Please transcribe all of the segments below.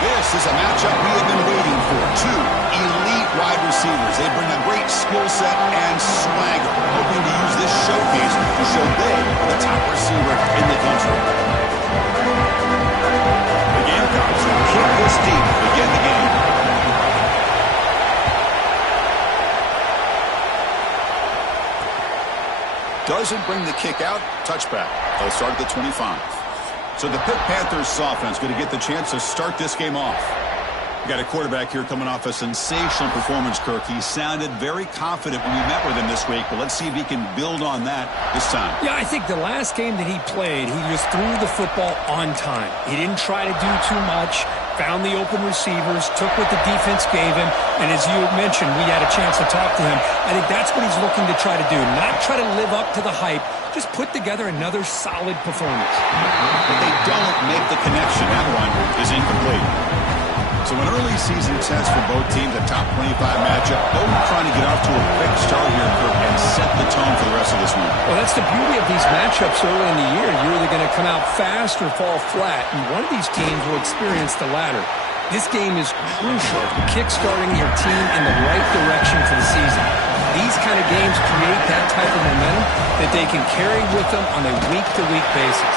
This is a matchup we have been waiting for. Two elite wide receivers. They bring a great skill set and swagger, hoping to use this showcase to show they are the top receiver in the country. The Gamecocks will kick this deep to begin the game. Doesn't bring the kick out. Touchback. They'll start at the 25. So the Pitt Panthers offense going to get the chance to start this game off. We got a quarterback here coming off a sensational performance, Kirk. He sounded very confident when we met with him this week, but let's see if he can build on that this time. Yeah, I think the last game that he played, he just threw the football on time. He didn't try to do too much, found the open receivers, took what the defense gave him, and as you mentioned, we had a chance to talk to him. I think that's what he's looking to try to do, not try to live up to the hype, just put together another solid performance. But they don't make the connection. That one is incomplete. So an early season test for both teams, a top 25 matchup. Both trying to get off to a quick start here, Kirk, and set the tone for the rest of this one. Well, that's the beauty of these matchups early in the year. You're either going to come out fast or fall flat, and one of these teams will experience the latter. This game is crucial for kickstarting your team in the right direction for the season. These kind of games create that type of momentum that they can carry with them on a week-to-week basis.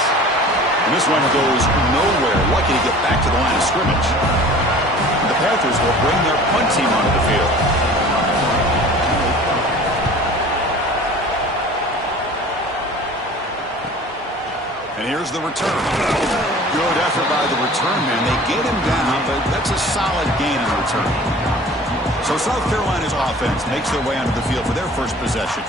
And this one goes nowhere. Lucky to get back to the line of scrimmage. The Panthers will bring their punt team onto the field. And here's the return. Good effort by the return man. They get him down, but that's a solid gain in the return. So South Carolina's offense makes their way onto the field for their first possession.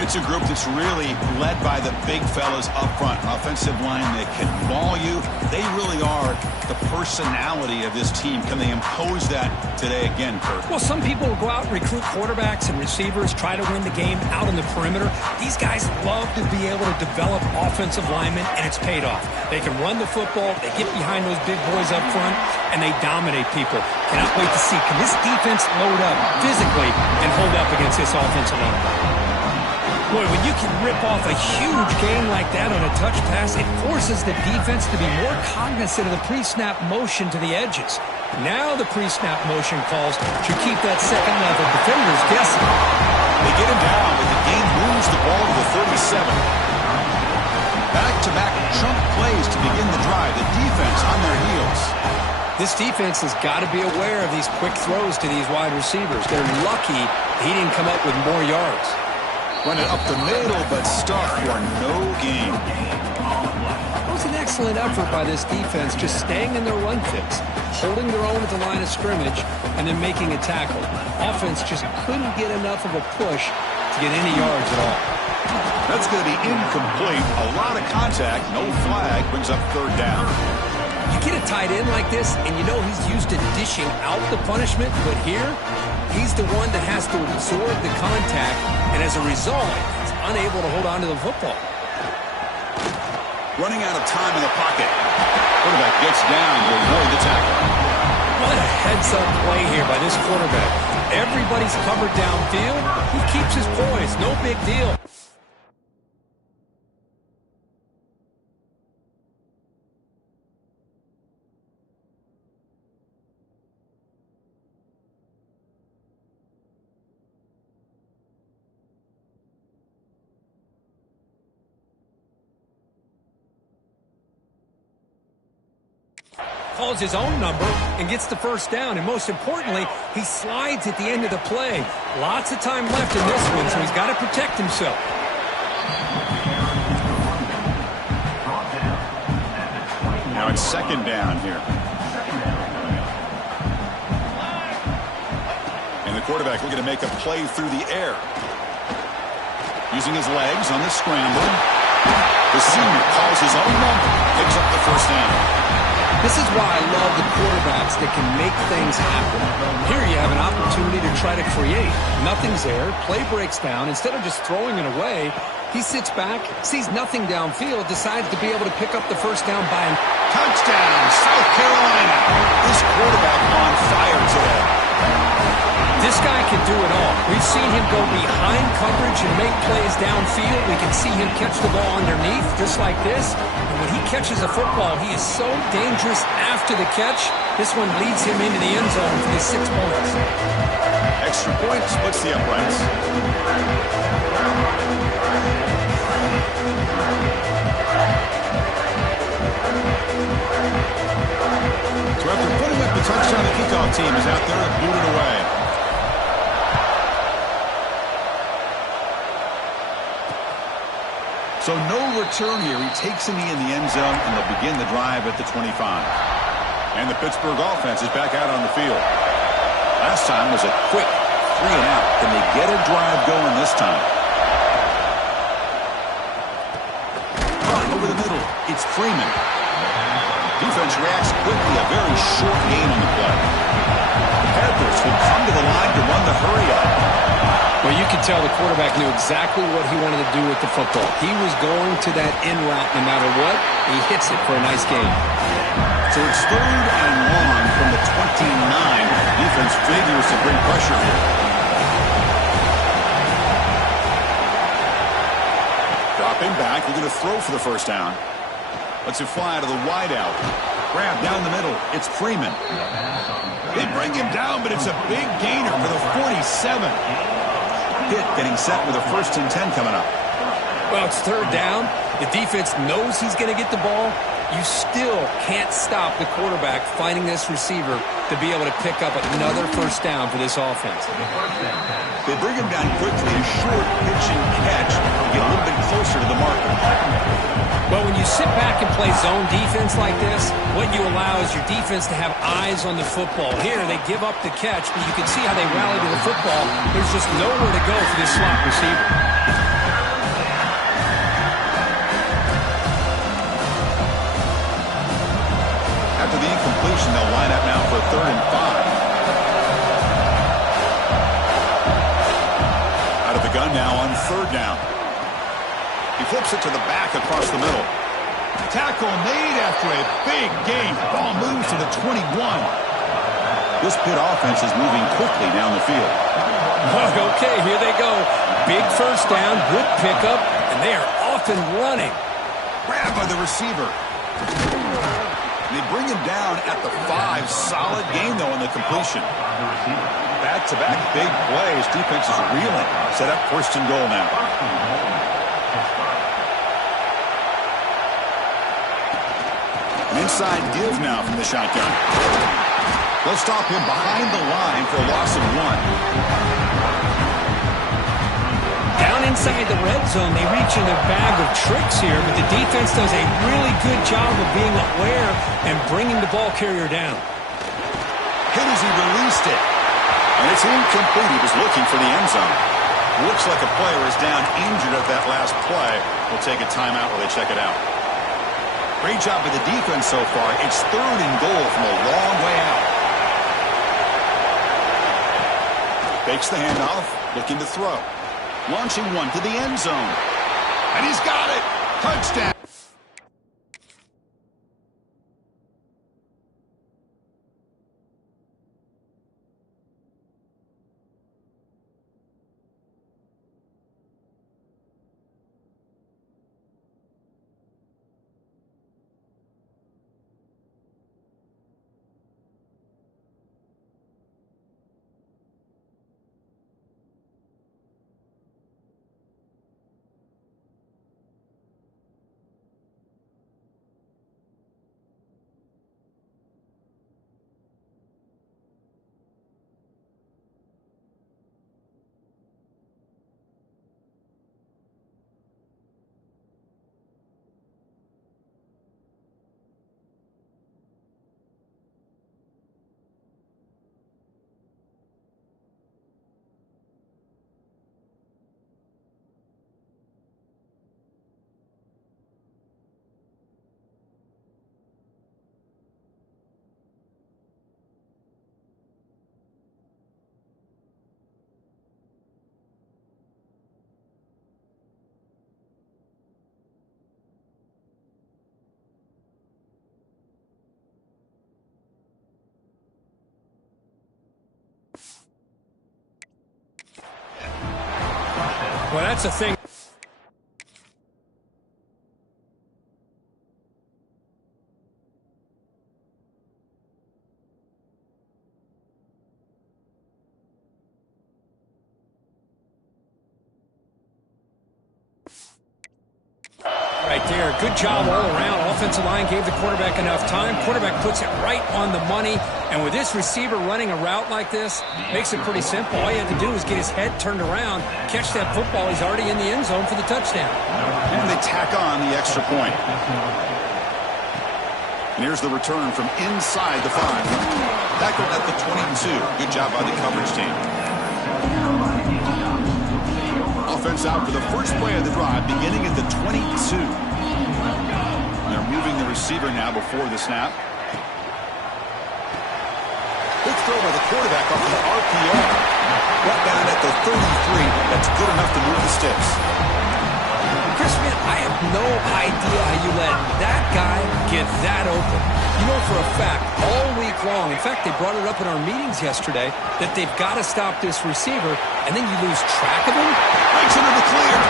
It's a group that's really led by the big fellas up front. An offensive line that can maul you. They really are the personality of this team. Can they impose that today again, Kirk? Well, some people will go out and recruit quarterbacks and receivers, try to win the game out on the perimeter. These guys love to be able to develop offensive linemen, and it's paid off. They can run the football, they get behind those big boys up front, and they dominate people. Cannot wait to see, can this defense load up physically and hold up against this offensive line? Boy, when you can rip off a huge gain like that on a touch pass, it forces the defense to be more cognizant of the pre-snap motion to the edges. Now the pre-snap motion calls to keep that second level defenders guessing. They get him down, but the game moves the ball to the 37. Back-to-back chunk plays to begin the drive. The defense on their heels. This defense has got to be aware of these quick throws to these wide receivers. They're lucky he didn't come up with more yards. Run it up the middle, but stuck for no gain. It was an excellent effort by this defense, just staying in their run fits, holding their own at the line of scrimmage, and then making a tackle. Offense just couldn't get enough of a push to get any yards at all. That's going to be incomplete. A lot of contact, no flag, brings up third down. You get a tight end like this, and you know he's used to dishing out the punishment, but here, he's the one that has to absorb the contact, and as a result, he's unable to hold on to the football. Running out of time in the pocket. Quarterback gets down to avoid the tackle. What a heads-up play here by this quarterback. Everybody's covered downfield. He keeps his poise. No big deal. Calls his own number and gets the first down. And most importantly, he slides at the end of the play. Lots of time left in this one, so he's got to protect himself. Now it's second down here. And the quarterback looking to make a play through the air. Using his legs on the scramble. The senior calls his own number. Picks up the first down. This is why I love the quarterbacks that can make things happen. Here you have an opportunity to try to create. Nothing's there. Play breaks down. Instead of just throwing it away, he sits back, sees nothing downfield, decides to be able to pick up the first down by an touchdown, South Carolina. This quarterback on fire today. This guy can do it all. We've seen him go behind coverage and make plays downfield. We can see him catch the ball underneath, just like this. And when he catches a football, he is so dangerous after the catch. This one leads him into the end zone for the 6 points. Extra point splits the uprights. So after putting up the touchdown, the kickoff team is out there and booted it away. So no return here. He takes in the end zone, and they'll begin the drive at the 25. And the Pittsburgh offense is back out on the field. Last time was a quick 3 and out. Can they get a drive going this time? Over the middle, it's Freeman. Defense reacts quickly, a very short gain on the play. The Panthers would come to the line to run the hurry up. Well, you could tell the quarterback knew exactly what he wanted to do with the football. He was going to that in route no matter what. He hits it for a nice gain. So it's 3rd and 1 from the 29. Defense figures to bring pressure here. Dropping back, looking to throw for the first down. Lets it fly to the wideout. Grab down the middle. It's Freeman. They bring him down, but it's a big gainer for the 47. Pitt getting set with a 1st and 10 coming up. Well, it's 3rd down. The defense knows he's going to get the ball. You still can't stop the quarterback finding this receiver to be able to pick up another 1st down for this offense. They bring him down quickly, a short pitch and catch to get a little bit closer to the marker. Well, when you sit back and play zone defense like this, what you allow is your defense to have eyes on the football. Here, they give up the catch, but you can see how they rally to the football. There's just nowhere to go for this slot receiver. After the incompletion, they'll line up now for 3rd and 5. Out of the gun now on 3rd down. He flips it to the back across the middle. Tackle made after a big gain. Ball moves to the 21. This Pitt offense is moving quickly down the field. Okay, here they go. Big 1st down, good pickup, and they are off and running. Grabbed by the receiver. They bring him down at the 5. Solid gain, though, on the completion. Back-to-back big plays. Defense is reeling. Set up 1st and goal now. An inside give now from the shotgun. They'll stop him behind the line for a loss of 1. Down inside the red zone, they reach in a bag of tricks here, but the defense does a really good job of being aware and bringing the ball carrier down. Hit as he released it. And it's incomplete. He was looking for the end zone. Looks like a player is down injured at that last play. We'll take a timeout while they check it out. Great job with the defense so far. It's 3rd and goal from a long way out. Fakes the handoff, looking to throw. Launching one to the end zone. And he's got it. Touchdown. Well, that's the thing. Right there. Good job all around. Offensive line gave the quarterback enough time. Quarterback puts it right on the money. And with this receiver running a route like this, makes it pretty simple. All you have to do is get his head turned around, catch that football. He's already in the end zone for the touchdown. And they tack on the extra point. And here's the return from inside the 5. Tackled at the 22. Good job by the coverage team. Offense out for the first play of the drive, beginning at the 22. They're moving the receiver now before the snap. Good throw by the quarterback off the RPO. Brought down at the 33. That's good enough to move the sticks. Chris, man, I have no idea how you let that guy get that open. You know for a fact, all week long, in fact, they brought it up in our meetings yesterday, that they've got to stop this receiver, and then you lose track of him. Breaks into the clear.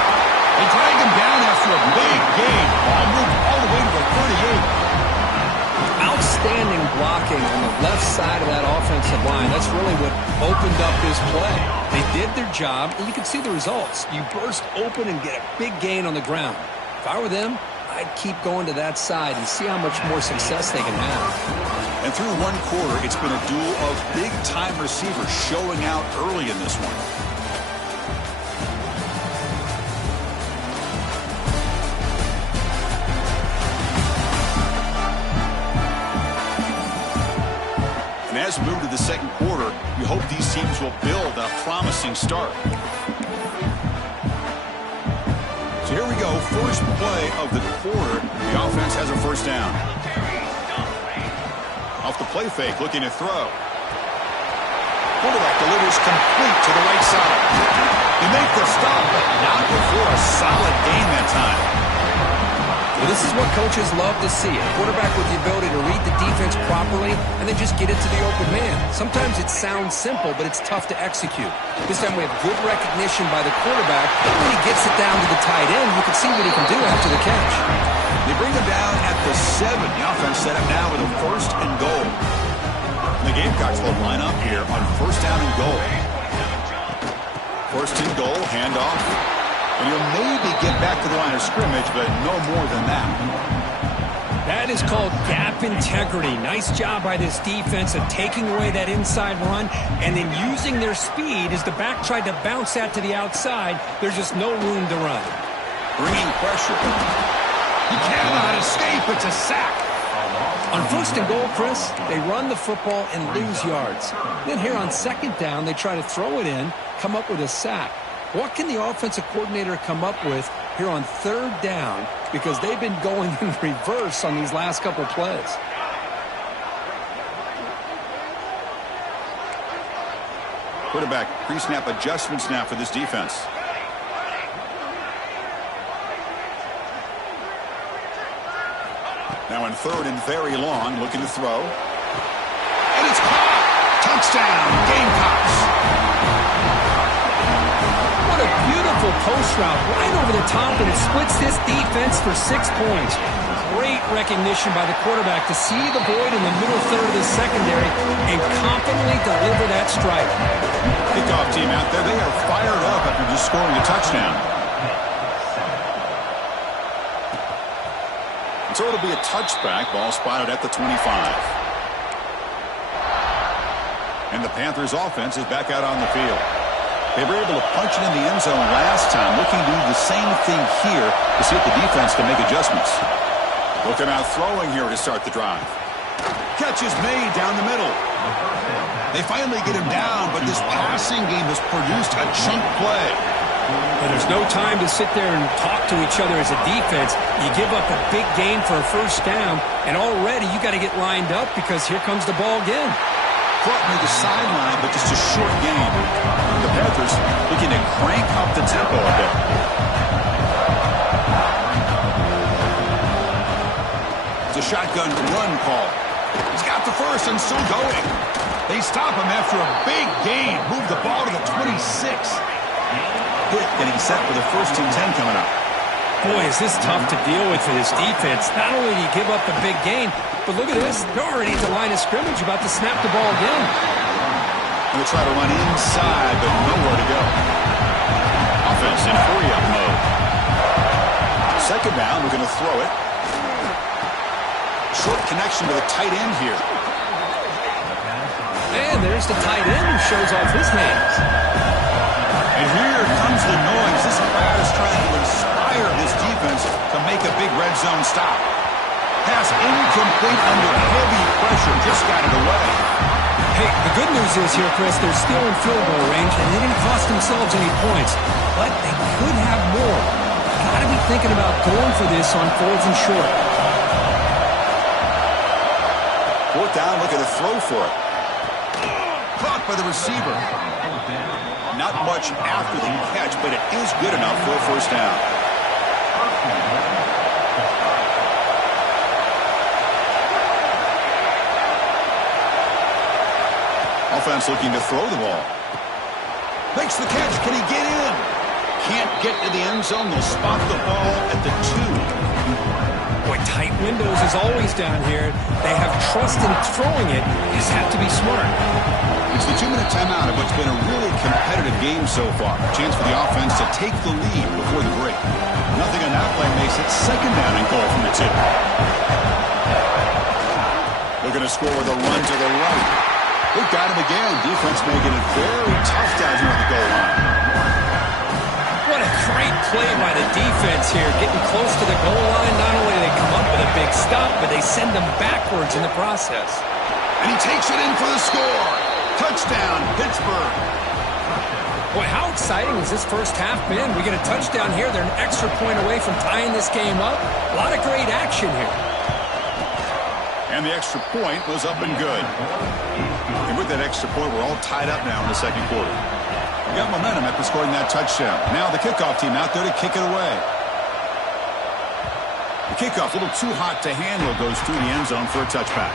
They drag him down after a big gain. Ball moved all the way to the 38. Outstanding blocking on the left side of that offensive line. That's really what opened up this play. They did their job, and you can see the results. You burst open and get a big gain on the ground. If I were them, I'd keep going to that side and see how much more success they can have. And through one quarter, it's been a duel of big-time receivers showing out early in this one. And as we move to the second quarter, you hope these teams will build a promising start. So here we go, first play of the quarter. The offense has a first down. Off the play fake, looking to throw. Quarterback delivers complete to the right side. They make the stop, but not before a solid gain that time. Well, this is what coaches love to see. A quarterback with the ability to read the defense properly and then just get it to the open man. Sometimes it sounds simple, but it's tough to execute. This time we have good recognition by the quarterback. When he gets it down to the tight end, you can see what he can do after the catch. They bring him down at the 7. The offense set up now with a first and goal. The Gamecocks will line up here on first down and goal. First and goal, handoff. And he'll maybe get back to the line of scrimmage, but no more than that. That is called gap integrity. Nice job by this defense of taking away that inside run and then using their speed as the back tried to bounce that to the outside. There's just no room to run. Bringing pressure. He cannot escape. It's a sack. On first and goal, Chris, they run the football and lose yards. Then here on second down, they try to throw it in, come up with a sack. What can the offensive coordinator come up with here on third down? Because they've been going in reverse on these last couple plays. Quarterback pre-snap adjustments now for this defense. Now in third and very long, looking to throw. And it's caught! Touchdown, Gamecocks! What a beautiful post route right over the top, and it splits this defense for 6 points. Great recognition by the quarterback to see the void in the middle third of the secondary and confidently deliver that strike. Kickoff team out there, they are fired up after just scoring a touchdown. And so it'll be a touchback, ball spotted at the 25. And the Panthers offense is back out on the field. They were able to punch it in the end zone last time, looking to do the same thing here to see if the defense can make adjustments. Looking out throwing here to start the drive. Catch is made down the middle. They finally get him down, but this passing game has produced a chunk play. And there's no time to sit there and talk to each other as a defense. You give up a big gain for a first down, and already you got to get lined up because here comes the ball again. Caught near the sideline, but just a short gain. The Panthers looking to crank up the tempo a bit. It's a shotgun run call. He's got the first and still going. They stop him after a big gain. Move the ball to the 26. Pitt getting set for the 1st and 10 coming up. Boy, is this tough to deal with for this defense. Not only do you give up the big gain, but look at this. They're already at the line of scrimmage about to snap the ball again. They'll try to run inside, but nowhere to go. Offense in hurry-up mode. 2nd down, we're going to throw it. Short connection to the tight end here. And there's the tight end who shows off his hands. And here comes the noise. This crowd is trying to inspire this defense to make a big red zone stop. Pass incomplete under heavy pressure. Just got it away. Hey, the good news is here, Chris, they're still in field goal range, and they didn't cost themselves any points. But they could have more. Got to be thinking about going for this on 4th and short. 4th down, looking to throw for it. Caught by the receiver. Not much after the catch, but it is good enough for a 1st down. Offense looking to throw the ball. Makes the catch. Can he get in? Can't get to the end zone. They'll spot the ball at the 2. Boy, tight windows is always down here. They have trust in throwing it. You just have to be smart. It's the 2-minute timeout of what's been a really competitive game so far. Chance for the offense to take the lead before the break. Nothing on that play makes it 2nd down and goal from the 2. Looking to score with a run to the right. They got him again. Defense making it very tough down here on the goal line. What a great play by the defense here. Getting close to the goal line. Not only do they come up with a big stop, but they send them backwards in the process. And he takes it in for the score. Touchdown, Pittsburgh. Boy, how exciting has this first half been? We get a touchdown here. They're an extra point away from tying this game up. A lot of great action here. And the extra point was up and good. And with that extra point, we're all tied up now in the 2nd quarter. We got momentum after scoring that touchdown. Now the kickoff team out there to kick it away. The kickoff, a little too hot to handle, goes through the end zone for a touchback.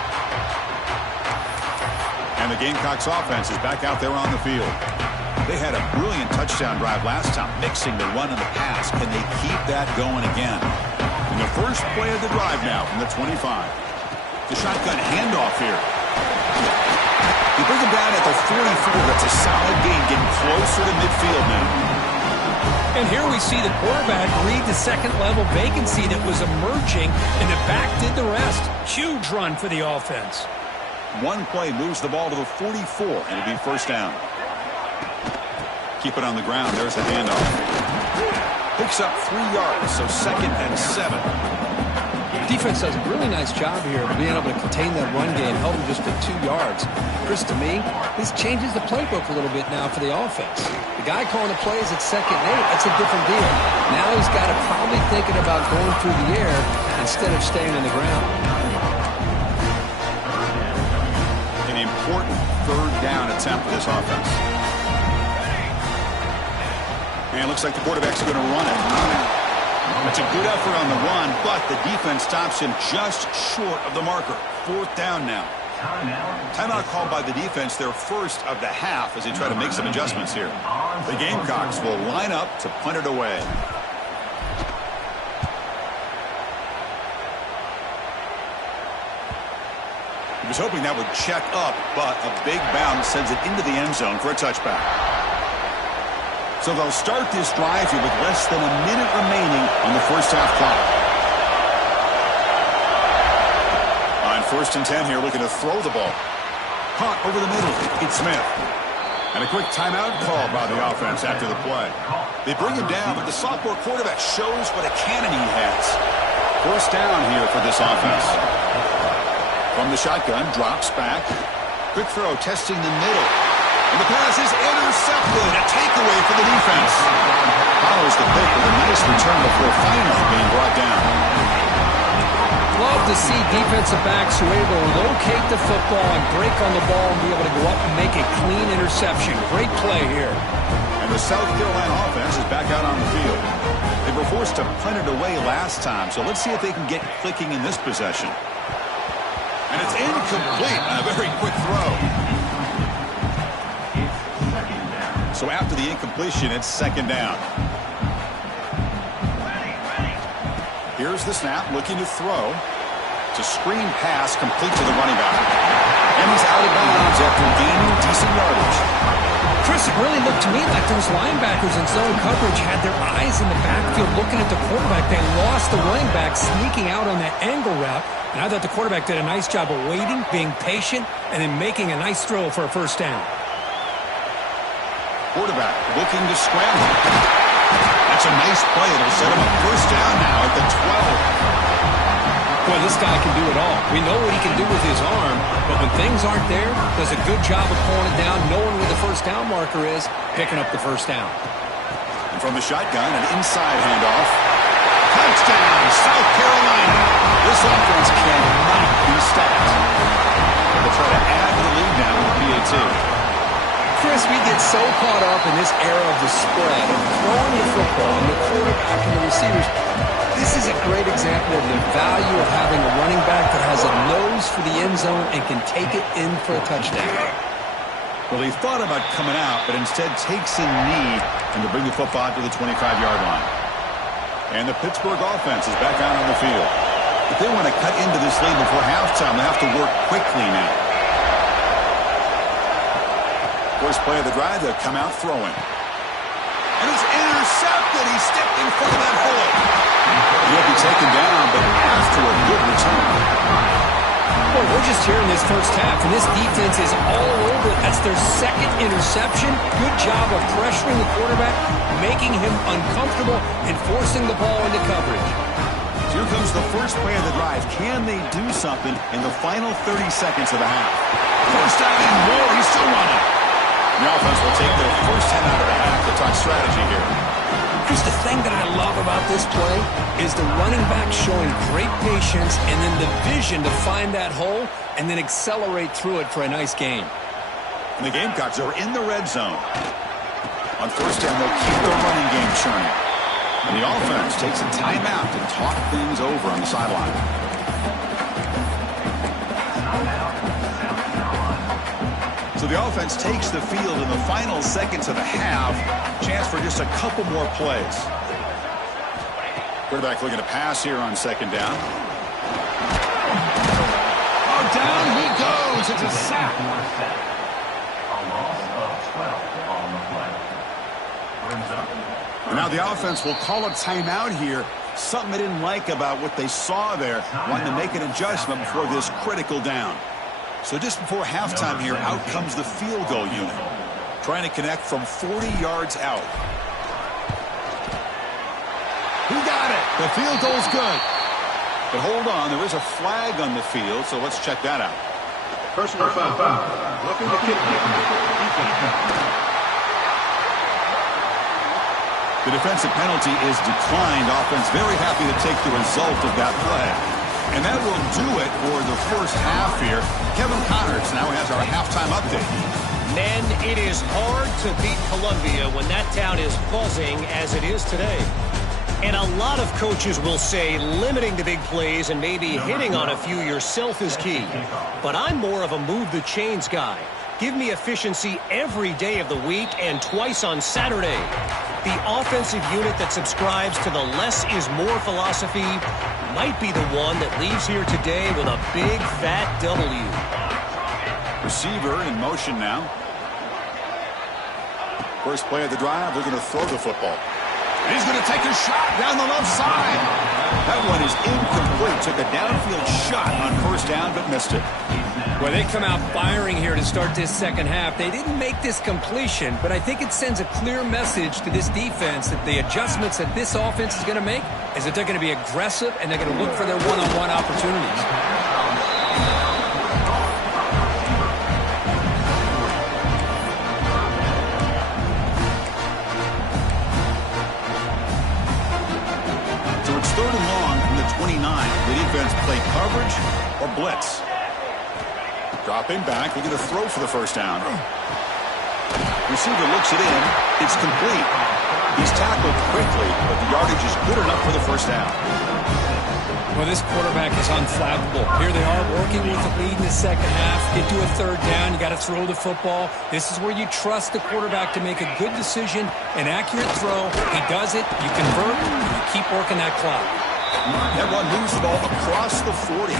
And the Gamecocks offense is back out there on the field. They had a brilliant touchdown drive last time, mixing the run and the pass. Can they keep that going again? In the first play of the drive now from the 25. The shotgun handoff here. You bring him down at the 44. That's a solid gain, getting closer to midfield now. And here we see the quarterback read the 2nd-level vacancy that was emerging, and the back did the rest. Huge run for the offense. One play moves the ball to the 44, and it'll be 1st down. Keep it on the ground. There's the handoff. Picks up 3 yards, so 2nd and 7. Defense does a really nice job here of being able to contain that run game, held them just to 2 yards. Chris, to me, this changes the playbook a little bit now for the offense. The guy calling the plays at 2nd and 8, that's a different deal. Now he's got to probably thinking about going through the air instead of staying on the ground. An important 3rd down attempt for this offense. And it looks like the quarterback's going to run it. It's a good effort on the run, but the defense stops him just short of the marker. 4th down now. Timeout called by the defense, their first of the half, as they try to make some adjustments here. The Gamecocks will line up to punt it away. He was hoping that would check up, but a big bounce sends it into the end zone for a touchback. So they'll start this drive here with less than a minute remaining on the first half clock. On 1st and 10 here, looking to throw the ball. Caught over the middle. It's Smith. And a quick timeout call by the offense after the play. They bring him down, but the sophomore quarterback shows what a cannon he has. 1st down here for this offense. From the shotgun, drops back. Quick throw, testing the middle. And the pass is intercepted. A takeaway for the defense. Follows the pick with a nice return before finally being brought down. Love to see defensive backs who are able to locate the football and break on the ball and be able to go up and make a clean interception. Great play here. And the South Carolina offense is back out on the field. They were forced to punt it away last time, so let's see if they can get clicking in this possession. And it's incomplete on a very quick throw. So after the incompletion, it's second down. Here's the snap, looking to throw. It's a screen pass complete to the running back. And he's out of bounds after gaining decent yardage. Chris, it really looked to me like those linebackers in zone coverage had their eyes in the backfield looking at the quarterback. They lost the running back sneaking out on that angle route. And I thought the quarterback did a nice job of waiting, being patient, and then making a nice throw for a first down. Quarterback looking to scramble. That's a nice play. It'll set him up first down now at the 12. Boy, this guy can do it all. We know what he can do with his arm, but when things aren't there, does a good job of pulling it down, knowing where the first down marker is, picking up the first down. And from the shotgun, an inside handoff. Touchdown, South Carolina. This offense cannot be stopped. They'll try to add to the lead now with PAT. Chris, we get so caught up in this era of the spread, of throwing the football, and the quarterback and the receivers. This is a great example of the value of having a running back that has a nose for the end zone and can take it in for a touchdown. Well, he thought about coming out, but instead takes a knee and to bring the football out to the 25-yard line. And the Pittsburgh offense is back out on the field. If they want to cut into this lead before halftime, they have to work quickly now. First play of the drive, they'll come out throwing. And it's intercepted. He stepped in front of that bullet. He'll be taken down, but after a good return. Boy, we're just here in this first half, and this defense is all over it. That's their second interception. Good job of pressuring the quarterback, making him uncomfortable, and forcing the ball into coverage. Here comes the first play of the drive. Can they do something in the final 30 seconds of the half? First down and more. He's still running. The offense will take their first 10 out of the half to talk strategy here. Chris, the thing that I love about this play is the running back showing great patience and then the vision to find that hole and then accelerate through it for a nice gain. And the Gamecocks are in the red zone. On first down, they'll keep the running game churning. And the offense takes a timeout to talk things over on the sideline. So the offense takes the field in the final seconds of the half. Chance for just a couple more plays. Quarterback looking to pass here on second down. Oh, down he goes. It's a sack. And now the offense will call a timeout here. Something they didn't like about what they saw there. Wanting to make an adjustment before this critical down. So just before halftime here, out comes the field goal unit. Trying to connect from 40 yards out. He got it. The field goal's good. But hold on, there is a flag on the field, so let's check that out. Personal foul. Looking to kick. The defensive penalty is declined. Offense very happy to take the result of that play. And that will do it for the first half here. Kevin Connors now has our halftime update. Men, it is hard to beat Columbia when that town is buzzing as it is today. And a lot of coaches will say limiting the big plays and maybe hitting on a few yourself is key. But I'm more of a move the chains guy. Give me efficiency every day of the week and twice on Saturday. The offensive unit that subscribes to the less is more philosophy might be the one that leaves here today with a big fat W. Receiver in motion now. First play of the drive, they're going to throw the football. And he's going to take a shot down the left side. That one is incomplete. Took a downfield shot on first down, but missed it. Well, they come out firing here to start this second half. They didn't make this completion, but I think it sends a clear message to this defense that the adjustments that this offense is going to make is that they're going to be aggressive and they're going to look for their one-on-one opportunities. So it's third and long from the 29. The defense play coverage or blitz. Dropping back, looking to throw for the first down. Receiver looks it in. It's complete. He's tackled quickly, but the yardage is good enough for the first down. Well, this quarterback is unflappable. Here they are working with the lead in the second half. Get to a third down. You got to throw the football. This is where you trust the quarterback to make a good decision, an accurate throw. He does it. You convert, and you keep working that clock. That one moves the ball across the 40.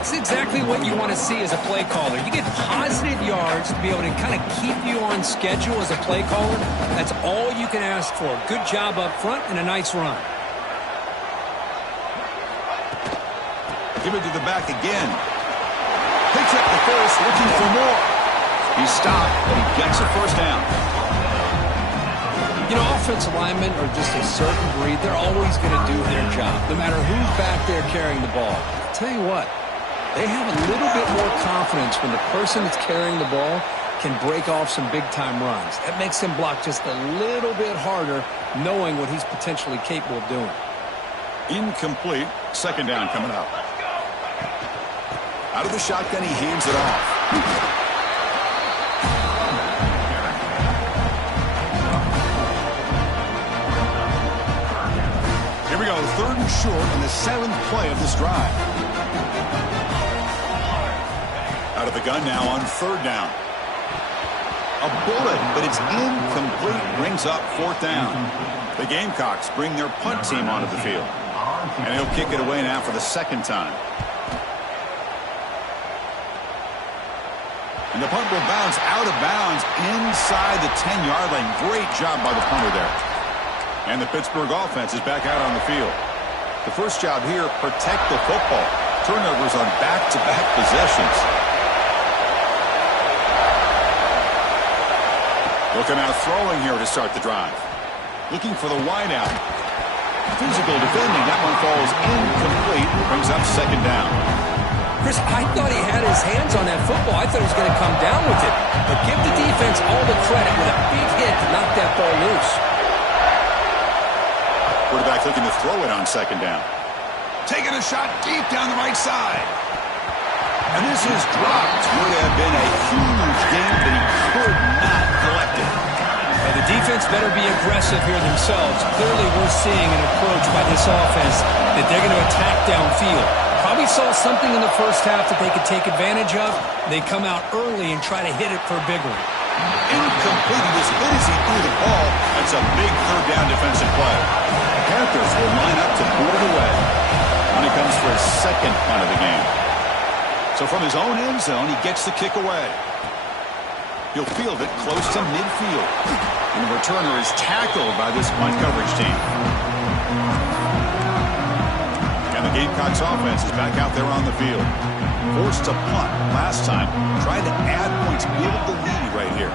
That's exactly what you want to see as a play caller. You get positive yards to be able to kind of keep you on schedule as a play caller. That's all you can ask for. Good job up front and a nice run. Give it to the back again. Picks up the first, looking for more. He stopped, but he gets a first down. You know, offensive linemen are just a certain breed. They're always going to do their job, no matter who's back there carrying the ball. I'll tell you what, they have a little bit more confidence when the person that's carrying the ball can break off some big-time runs. That makes him block just a little bit harder, knowing what he's potentially capable of doing. Incomplete. Second down coming up. Out of the shotgun, he hands it off. Here we go, third and short in the 7th play of this drive. Out of the gun now on third down. A bullet, but it's incomplete. Brings up fourth down. The Gamecocks bring their punt team onto the field. And he'll kick it away now for the second time. And the punt will bounce out of bounds inside the 10-yard line. Great job by the punter there. And the Pittsburgh offense is back out on the field. The first job here, protect the football. Turnovers on back-to-back possessions. Looking out throwing here to start the drive. Looking for the wideout. Physical defending. That one falls incomplete. Brings up second down. Chris, I thought he had his hands on that football. I thought he was going to come down with it. But give the defense all the credit with a big hit to knock that ball loose. Quarterback looking to throw it on second down. Taking a shot deep down the right side. And this is dropped. Would have been a huge game, but he could not collect it. Well, the defense better be aggressive here themselves. Clearly, we're seeing an approach by this offense that they're going to attack downfield. Probably saw something in the first half that they could take advantage of. They come out early and try to hit it for a big one. Incomplete as good as he threw the ball. That's a big third down defensive play. The Panthers will line up to board away when it comes for his second punt of the game. So from his own end zone, he gets the kick away. He'll field it close to midfield. And the returner is tackled by this punt coverage team. And the Gamecocks offense is back out there on the field. Forced to punt last time. Tried to add points, build the lead right here.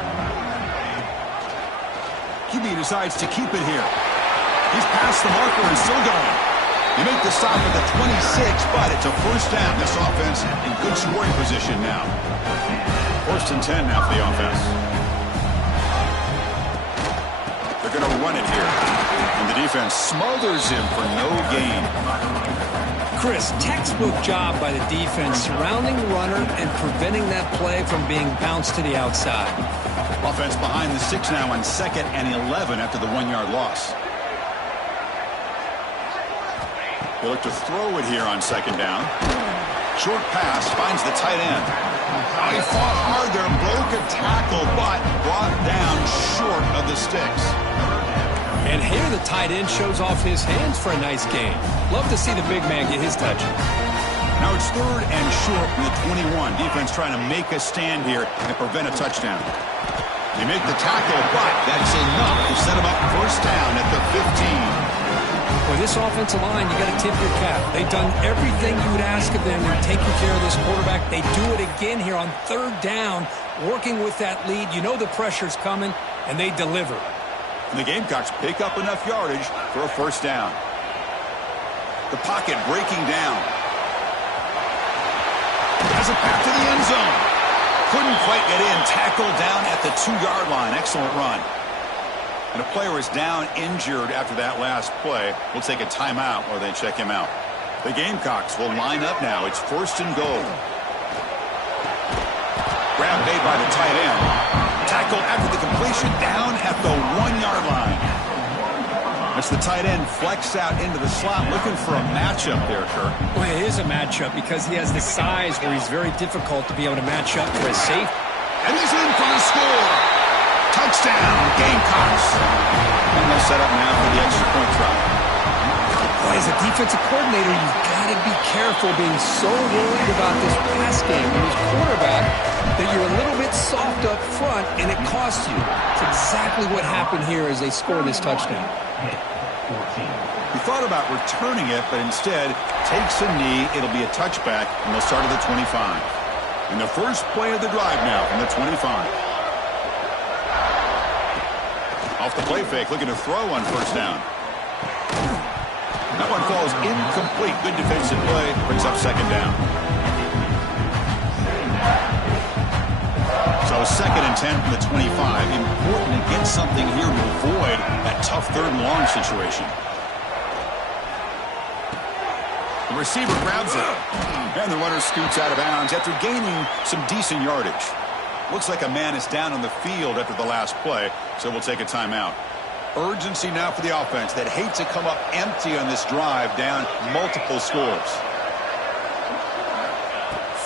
QB decides to keep it here. He's past the marker and still going. They make the stop at the 26, but it's a first down. This offense in good scoring position now. First and 10 now for the offense. They're going to run it here. And the defense smothers him for no gain. Chris, textbook job by the defense surrounding the runner and preventing that play from being bounced to the outside. Offense behind the 6 now on 2nd and 11 after the 1-yard loss. They look to throw it here on second down. Short pass finds the tight end. Oh, he fought hard there, broke a tackle, but brought down short of the sticks. And here the tight end shows off his hands for a nice gain. Love to see the big man get his touches. Now it's third and short from the 21. Defense trying to make a stand here and prevent a touchdown. They make the tackle, but that's enough to set them up first down at the 15. With this offensive line, you got to tip your cap. They've done everything you would ask of them in taking care of this quarterback. They do it again here on third down, working with that lead. You know the pressure's coming, and they deliver. And the Gamecocks pick up enough yardage for a first down. The pocket breaking down. Has a path to the end zone. Couldn't quite get in. Tackled down at the 2-yard line. Excellent run. And a player is down injured after that last play. We'll take a timeout while they check him out. The Gamecocks will line up now. It's first and goal. Grab made by the tight end. Tackle after the completion down at the 1-yard line. That's the tight end flex out into the slot, looking for a matchup there, Kirk. Well, it is a matchup because he has the size where he's very difficult to be able to match up for a safe. And he's in for the score. Touchdown, Gamecocks. And they'll set up now for the extra point try. Boy, as a defensive coordinator, you've got to be careful being so worried about this pass game with his quarterback that you're a little bit soft up front and it costs you. It's exactly what happened here as they score this touchdown. He thought about returning it, but instead takes a knee. It'll be a touchback, and they'll start at the 25. And the first play of the drive now from the 25. Off the play fake, looking to throw on first down. That one falls incomplete. Good defensive play. Brings up second down. So second and 10 from the 25. Important to get something here to avoid that tough third and long situation. The receiver grabs it. And the runner scoots out of bounds after gaining some decent yardage. Looks like a man is down on the field after the last play, so we'll take a timeout. Urgency now for the offense that hate to come up empty on this drive, down multiple scores.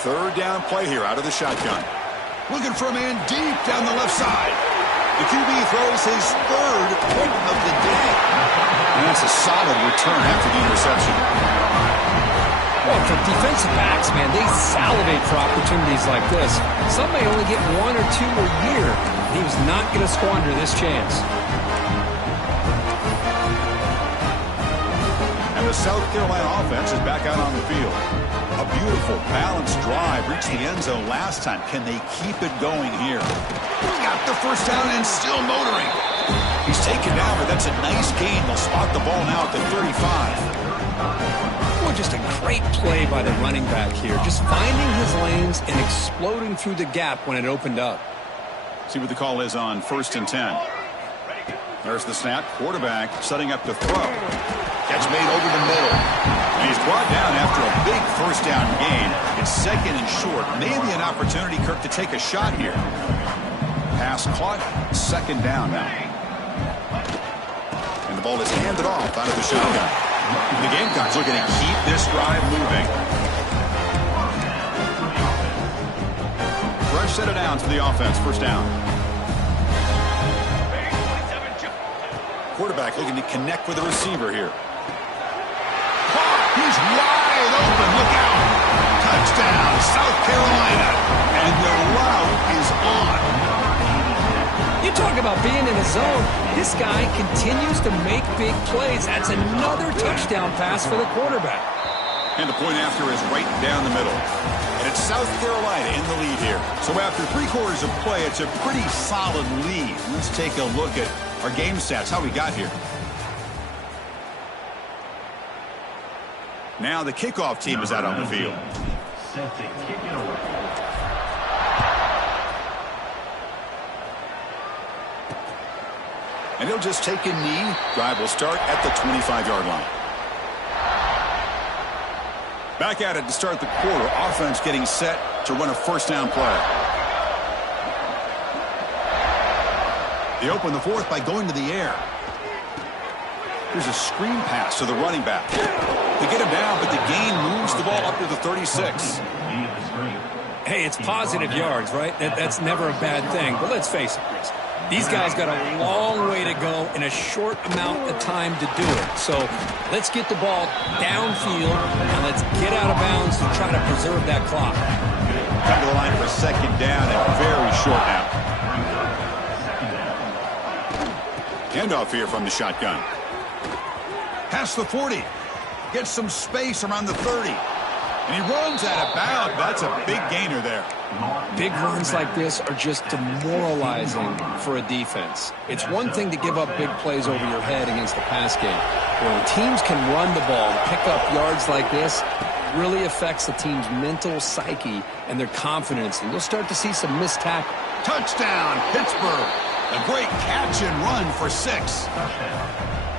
Third down play here out of the shotgun. Looking for a man deep down the left side. The QB throws his third pick of the day. And that's a solid return after the interception. Well, for defensive backs, man, they salivate for opportunities like this. Some may only get one or two a year. He was not going to squander this chance. And the South Carolina offense is back out on the field. A beautiful, balanced drive. Reached the end zone last time. Can they keep it going here? Got the first down and still motoring. He's taken down, but that's a nice gain. They'll spot the ball now at the 35. Well, just a great play by the running back here. Just finding his lanes and exploding through the gap when it opened up. See what the call is on first and 10. There's the snap. Quarterback setting up to throw. Catch made over the middle. And he's brought down after a big first down gain. It's second and short. Maybe an opportunity, Kirk, to take a shot here. Pass caught. Second down now. And the ball is handed off out of the shotgun. The Gamecocks looking to keep this drive moving. Fresh set of downs for the offense. First down. Quarterback looking to connect with the receiver here. He's wide open. Look out. Touchdown, South Carolina. And the route is on. You talk about being in a zone. This guy continues to make big plays. That's another touchdown pass for the quarterback. And the point after is right down the middle. And it's South Carolina in the lead here. So after 3 quarters of play, it's a pretty solid lead. Let's take a look at our game stats, how we got here. Now the kickoff team is out on the field. And he'll just take a knee. Drive will start at the 25-yard line. Back at it to start the quarter. Offense getting set to run a first down play. They open the fourth by going to the air. Here's a screen pass to the running back. They get him down, but the gain moves the ball up to the 36. Hey, it's positive yards, right? That's never a bad thing. But let's face it, Chris. These guys got a long way to go in a short amount of time to do it. So let's get the ball downfield and let's get out of bounds to try to preserve that clock. Come to the line for second down and very short now. Handoff here from the shotgun. Past the 40. Gets some space around the 30. And he runs out of bounds. That's a big gainer there. Big runs like this are just demoralizing for a defense. It's one thing to give up big plays over your head against the pass game. But when teams can run the ball and pick up yards like this, it really affects the team's mental psyche and their confidence. And you'll start to see some missed tackle. Touchdown, Pittsburgh. A great catch and run for 6.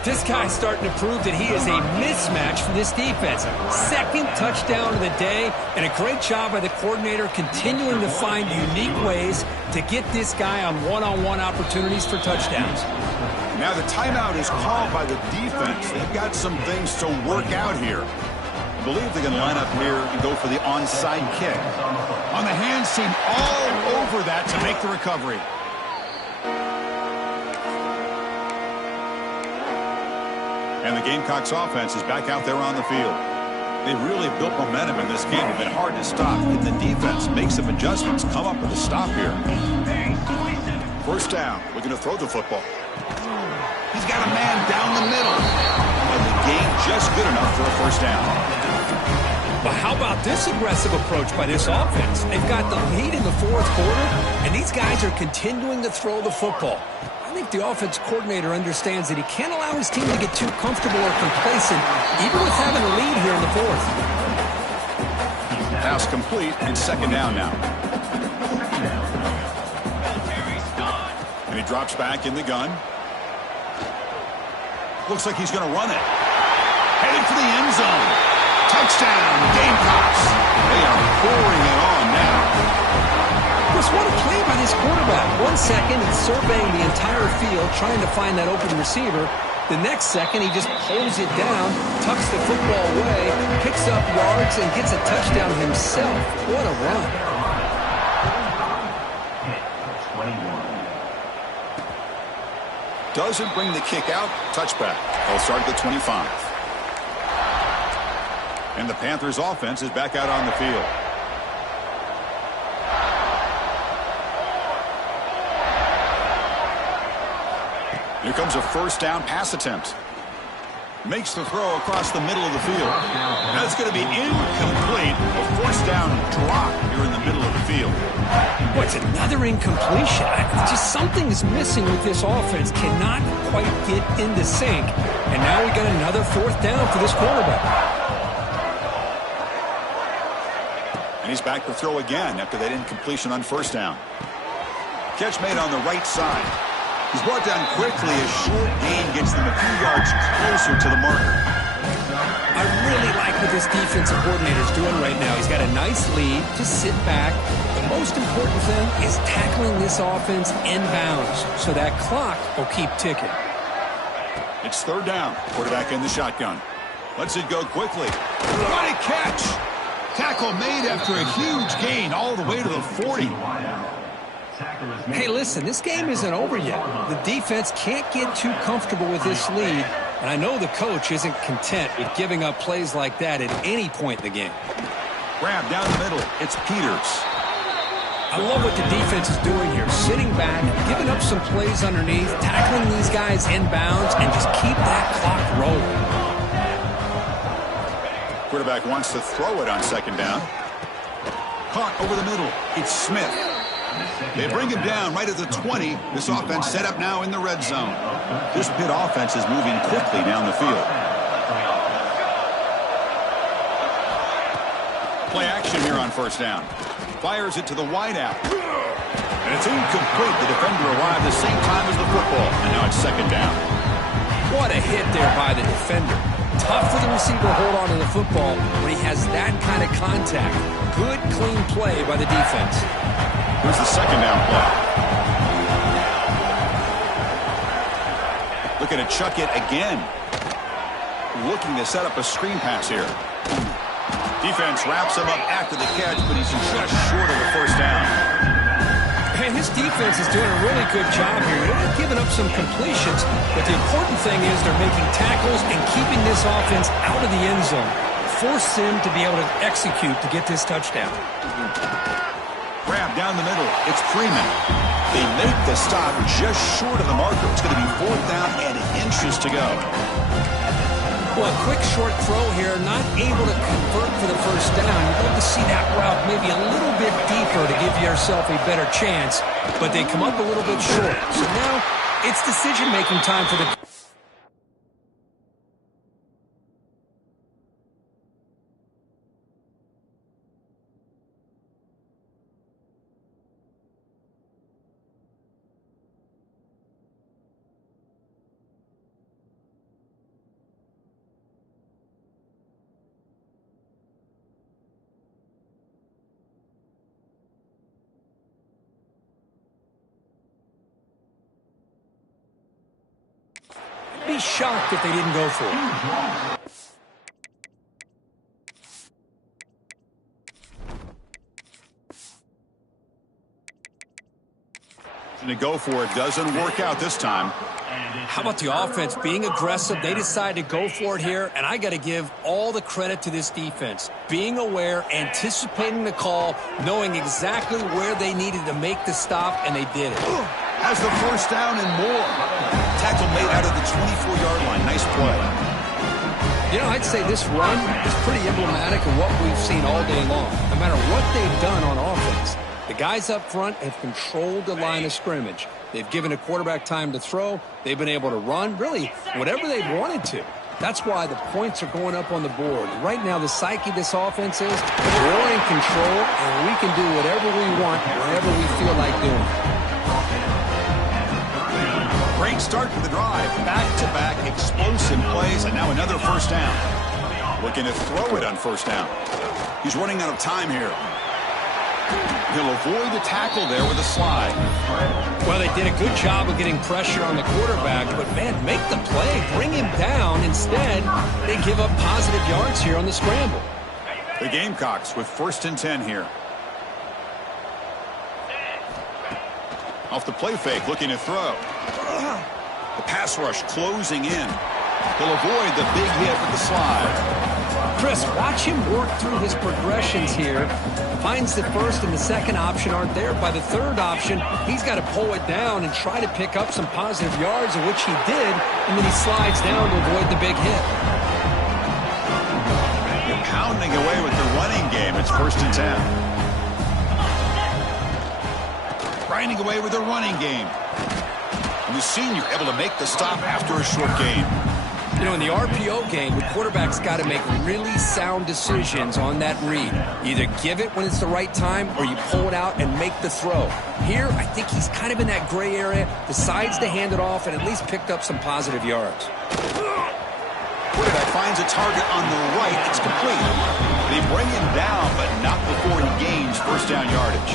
This guy's starting to prove that he is a mismatch for this defense. Second touchdown of the day, and a great job by the coordinator continuing to find unique ways to get this guy on one-on-one opportunities for touchdowns. Now the timeout is called by the defense. They've got some things to work out here. I believe they can line up here and go for the onside kick. On the hands team, all over that to make the recovery. And the Gamecocks offense is back out there on the field. They've really built momentum in this game. It's been hard to stop. And the defense makes some adjustments, come up with a stop here. First down, looking to throw the football. He's got a man down the middle. And the game just good enough for a first down. But how about this aggressive approach by this offense? They've got the lead in the fourth quarter, and these guys are continuing to throw the football. I think the offense coordinator understands that he can't allow his team to get too comfortable or complacent, even with having a lead here in the fourth. Pass complete, and second down now. And he drops back in the gun. Looks like he's going to run it. Heading for the end zone. Touchdown, Gamecocks. They are pouring it on now. Chris, what a play by this quarterback. 1 second, he's surveying the entire field, trying to find that open receiver. The next second, he just pulls it down, tucks the football away, picks up yards, and gets a touchdown himself. What a run. Doesn't bring the kick out. Touchback. They'll start at the 25. And the Panthers offense is back out on the field. Here comes a first down pass attempt. Makes the throw across the middle of the field. That's going to be incomplete. A first down drop here in the middle of the field. What's another incompletion? Just something is missing with this offense. Cannot quite get into sync. And now we got another fourth down for this quarterback. And he's back to throw again after that incompletion on first down. Catch made on the right side. He's brought down quickly. A short gain gets them a few yards closer to the marker. I really like what this defensive coordinator is doing right now. He's got a nice lead. Just sit back. The most important thing is tackling this offense inbounds so that clock will keep ticking. It's third down. Quarterback in the shotgun. Lets it go quickly. What a catch! Tackle made after a huge gain all the way to the 40. Hey, listen, this game isn't over yet. The defense can't get too comfortable with this lead, and I know the coach isn't content with giving up plays like that at any point in the game. Grab down the middle. It's Peters. I love what the defense is doing here. Sitting back, giving up some plays underneath, tackling these guys inbounds, and just keep that clock rolling. Quarterback wants to throw it on second down. Caught over the middle. It's Smith. They bring him down right at the 20. This offense set up now in the red zone. This Pitt offense is moving quickly down the field. Play action here on first down. Fires it to the wideout. And it's incomplete. The defender arrived the same time as the football. And now it's second down. What a hit there by the defender. Tough for the receiver to hold on to the football when he has that kind of contact. Good, clean play by the defense. Here's the second down play. Looking to chuck it again. Looking to set up a screen pass here. Defense wraps him up after the catch, but he's just short of the first down. And his defense is doing a really good job here. They're not giving up some completions, but the important thing is they're making tackles and keeping this offense out of the end zone. Force him to be able to execute to get this touchdown. Grab down the middle. It's Freeman. They make the stop just short of the marker. It's going to be fourth down and inches to go. Well, a quick short throw here, not able to convert for the first down. You'd love to see that route maybe a little bit deeper to give yourself a better chance, but they come up a little bit short. So now it's decision-making time for the... be shocked if they didn't go for it. To go for it doesn't work out this time. How about the offense being aggressive? They decide to go for it here, and I got to give all the credit to this defense. Being aware, anticipating the call, knowing exactly where they needed to make the stop, and they did it. Has the first down and more. Tackle made out of the 24-yard line. Nice play. You know, I'd say this run is pretty emblematic of what we've seen all day long. No matter what they've done on offense, the guys up front have controlled the line of scrimmage. They've given a quarterback time to throw. They've been able to run, really, whatever they've wanted to. That's why the points are going up on the board. Right now, the psyche of this offense is we're in control, and we can do whatever we want, wherever we feel like doing. Great start to the drive. Back-to-back explosive plays, and now another first down. Looking to throw it on first down. He's running out of time here. He'll avoid the tackle there with a slide. Well, they did a good job of getting pressure on the quarterback, but, man, make the play. Bring him down. Instead, they give up positive yards here on the scramble. The Gamecocks with 1st and 10 here. Off the play fake, looking to throw. The pass rush closing in. He'll avoid the big hit with the slide. Chris, watch him work through his progressions here. Finds the first and the second option aren't there. By the third option, he's got to pull it down and try to pick up some positive yards, of which he did, and then he slides down to avoid the big hit. You're pounding away with the running game. It's 1st and 10. Grinding away with the running game. And the senior able to make the stop after a short gain. You know, in the RPO game, the quarterback's got to make really sound decisions on that read. Either give it when it's the right time or you pull it out and make the throw. Here, I think he's kind of in that gray area, decides to hand it off and at least picked up some positive yards. Quarterback finds a target on the right. It's complete. They bring him down, but not before he gains first down yardage.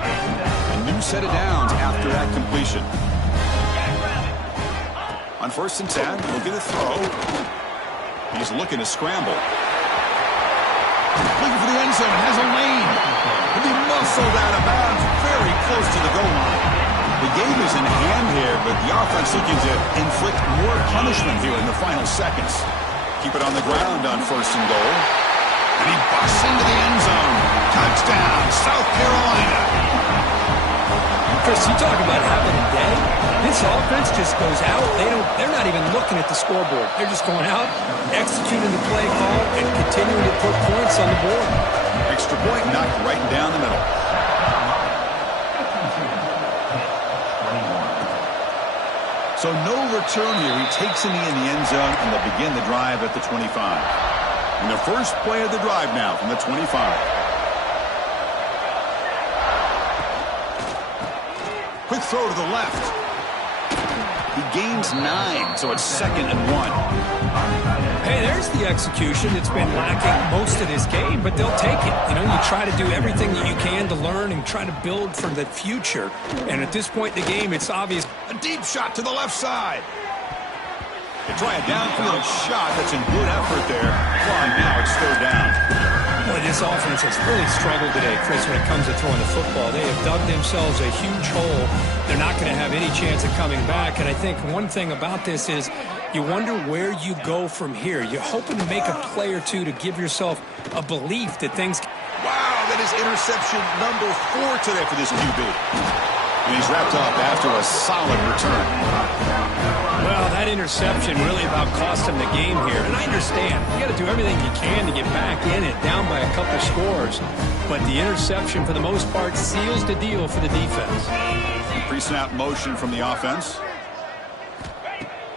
A new set of downs after that completion. On 1st and 10, looking to throw. He's looking to scramble. Looking for the end zone, has a lane. He'll be muscled out of bounds, very close to the goal line. The game is in hand here, but the offense looking to inflict more punishment here in the final seconds. Keep it on the ground on 1st and goal. And he busts into the end zone. Touchdown, South Carolina. Chris, you talk about having a day. This offense just goes out. They're not even looking at the scoreboard. They're just going out, executing the play call, and continuing to put points on the board. Extra point knocked right down the middle. So no return here. He takes a knee in the end zone, and they'll begin the drive at the 25. And the first play of the drive now from the 25. Quick throw to the left. He gains 9, so it's 2nd and 1. Hey, there's the execution. It's been lacking most of this game, but they'll take it. You know, you try to do everything that you can to learn and try to build for the future. And at this point in the game, it's obvious. A deep shot to the left side. They try a downfield shot. That's in good effort there. Well, now it's 3rd down. Boy, this offense has really struggled today, Chris, when it comes to throwing the football. They have dug themselves a huge hole. They're not going to have any chance of coming back. And I think one thing about this is you wonder where you go from here. You're hoping to make a play or two to give yourself a belief that things... Wow, that is interception number 4 today for this QB. And he's wrapped up after a solid return. Well, that interception really about cost him the game here. And I understand. You got to do everything you can to get back in it, down by a couple scores. But the interception, for the most part, seals the deal for the defense. Pre-snap motion from the offense.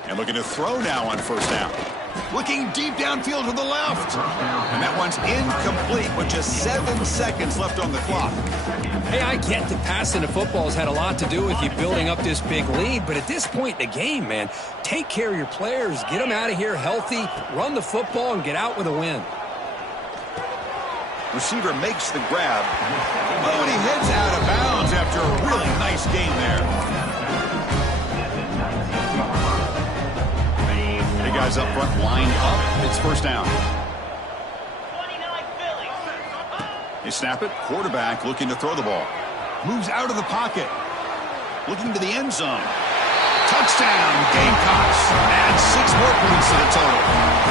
And looking to throw now on 1st down. Looking deep downfield to the left. And that one's incomplete with just 7 seconds left on the clock. Hey, I get that passing the football has had a lot to do with you building up this big lead, but at this point in the game, man, take care of your players, get them out of here healthy, run the football, and get out with a win. Receiver makes the grab. Oh, and he heads out of bounds after a really nice game there. guys up front lined up. It's first down. They snap it. Quarterback looking to throw the ball. Moves out of the pocket. Looking to the end zone. Touchdown, Gamecocks. Add 6 more points to the total.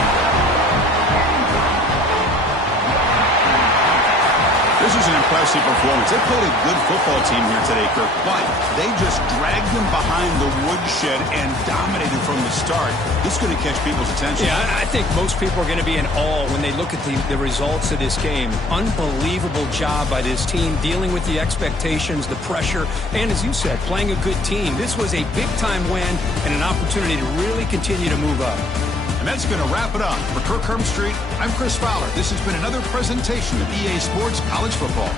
This is an impressive performance. They played a good football team here today, Kirk, but they just dragged them behind the woodshed and dominated from the start. This is going to catch people's attention. Yeah, I think most people are going to be in awe when they look at the results of this game. Unbelievable job by this team dealing with the expectations, the pressure, and as you said, playing a good team. This was a big-time win and an opportunity to really continue to move up. And that's going to wrap it up. For Kirk Street, I'm Chris Fowler. This has been another presentation of EA Sports College Football.